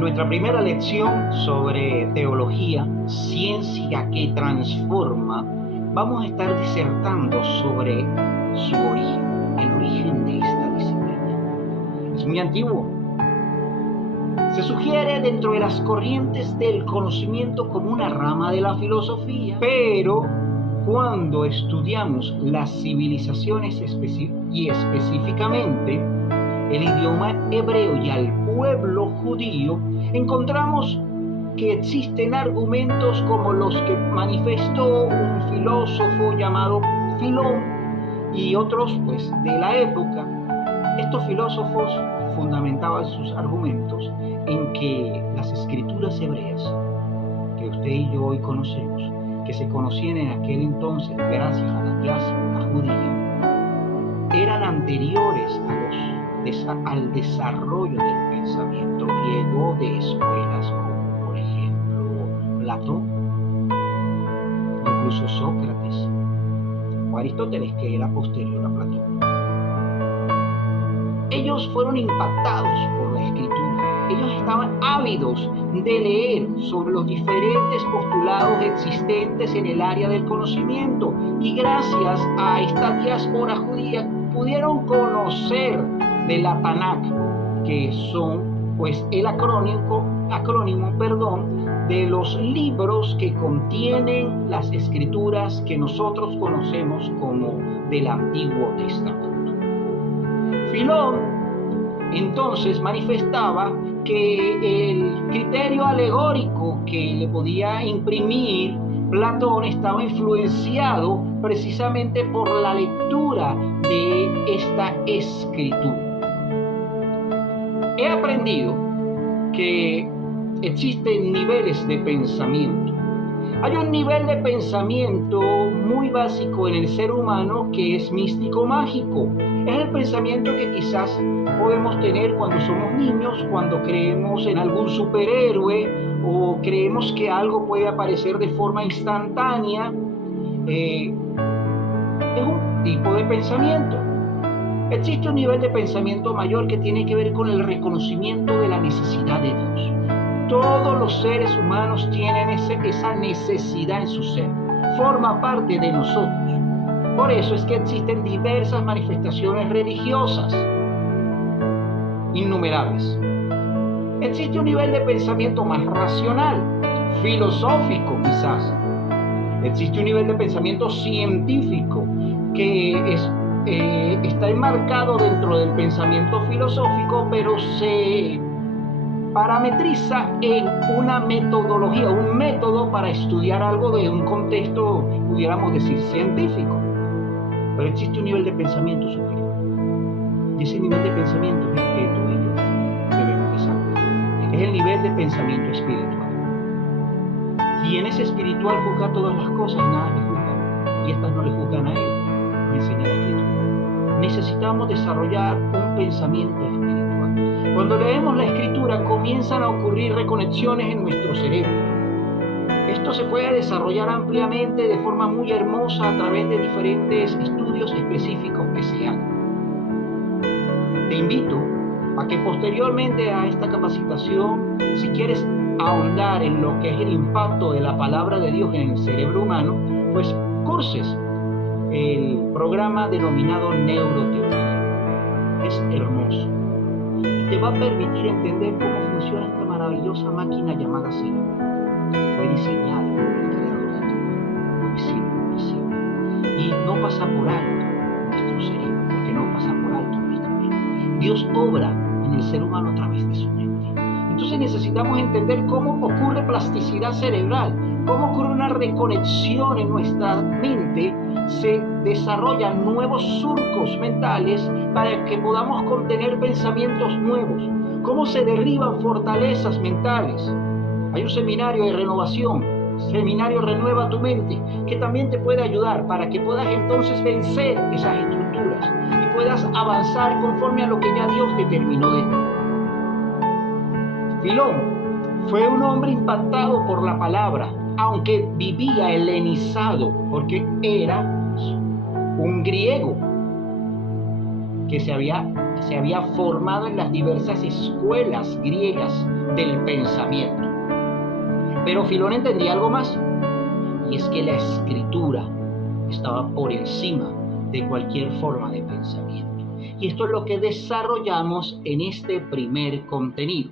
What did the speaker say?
En nuestra primera lección sobre teología, ciencia que transforma, vamos a estar disertando sobre su origen, el origen de esta disciplina. Es muy antiguo. Se sugiere dentro de las corrientes del conocimiento como una rama de la filosofía, pero cuando estudiamos las civilizaciones y específicamente el idioma hebreo y al pueblo judío, encontramos que existen argumentos como los que manifestó un filósofo llamado Filón y otros de la época. Estos filósofos fundamentaban sus argumentos en que las escrituras hebreas, que usted y yo hoy conocemos, que se conocían en aquel entonces gracias a la diáspora judía, eran anteriores al desarrollo del pensamiento griego de escuelas como por ejemplo Platón, incluso Sócrates o Aristóteles, que era posterior a Platón. Ellos fueron impactados por la escritura. Ellos estaban ávidos de leer sobre los diferentes postulados existentes en el área del conocimiento, y gracias a esta diáspora judía pudieron conocer de la Tanakh, que son el acrónimo de los libros que contienen las escrituras que nosotros conocemos como del Antiguo Testamento. Filón entonces manifestaba que el criterio alegórico que le podía imprimir Platón estaba influenciado precisamente por la lectura de esta escritura. He aprendido que existen niveles de pensamiento. Hay un nivel de pensamiento muy básico en el ser humano que es místico-mágico. Es el pensamiento que quizás podemos tener cuando somos niños, cuando creemos en algún superhéroe o creemos que algo puede aparecer de forma instantánea. Es un tipo de pensamiento. Existe un nivel de pensamiento mayor que tiene que ver con el reconocimiento de la necesidad de Dios. Todos los seres humanos tienen esa necesidad en su ser. Forma parte de nosotros. Por eso es que existen diversas manifestaciones religiosas, innumerables. Existe un nivel de pensamiento más racional, filosófico quizás. Existe un nivel de pensamiento científico que está enmarcado dentro del pensamiento filosófico, pero se parametriza en una metodología, un método para estudiar algo de un contexto, pudiéramos decir, científico. Pero existe un nivel de pensamiento superior. Y ese nivel de pensamiento es el que tú y yo debemos desarrollar. Es el nivel de pensamiento espiritual. Quien es espiritual juzga todas las cosas y nada le juzga. Y estas no le juzgan a él, lo enseña la escritura. Necesitamos desarrollar un pensamiento espiritual. Cuando leemos la escritura comienzan a ocurrir reconexiones en nuestro cerebro. Esto se puede desarrollar ampliamente de forma muy hermosa a través de diferentes estudios específicos que se hagan. Te invito a que posteriormente a esta capacitación, si quieres ahondar en lo que es el impacto de la palabra de Dios en el cerebro humano, pues curses el programa denominado Neuroteología. Es hermoso. Te va a permitir entender cómo funciona esta maravillosa máquina llamada cerebro. Fue diseñada por el creador de todo, visible. Y no pasa por alto nuestro cerebro, porque no pasa por alto nuestra mente. Dios obra en el ser humano a través de su mente. Entonces necesitamos entender cómo ocurre plasticidad cerebral, cómo ocurre una reconexión en nuestra mente, se desarrollan nuevos surcos mentales para que podamos contener pensamientos nuevos, cómo se derriban fortalezas mentales. Hay un seminario de renovación, seminario Renueva tu Mente, que también te puede ayudar para que puedas entonces vencer esas estructuras y puedas avanzar conforme a lo que ya Dios determinó de ti. Filón fue un hombre impactado por la palabra, aunque vivía helenizado, porque era un griego que se había se había formado en las diversas escuelas griegas del pensamiento. Pero Filón entendía algo más, y es que la escritura estaba por encima de cualquier forma de pensamiento. Y esto es lo que desarrollamos en este primer contenido.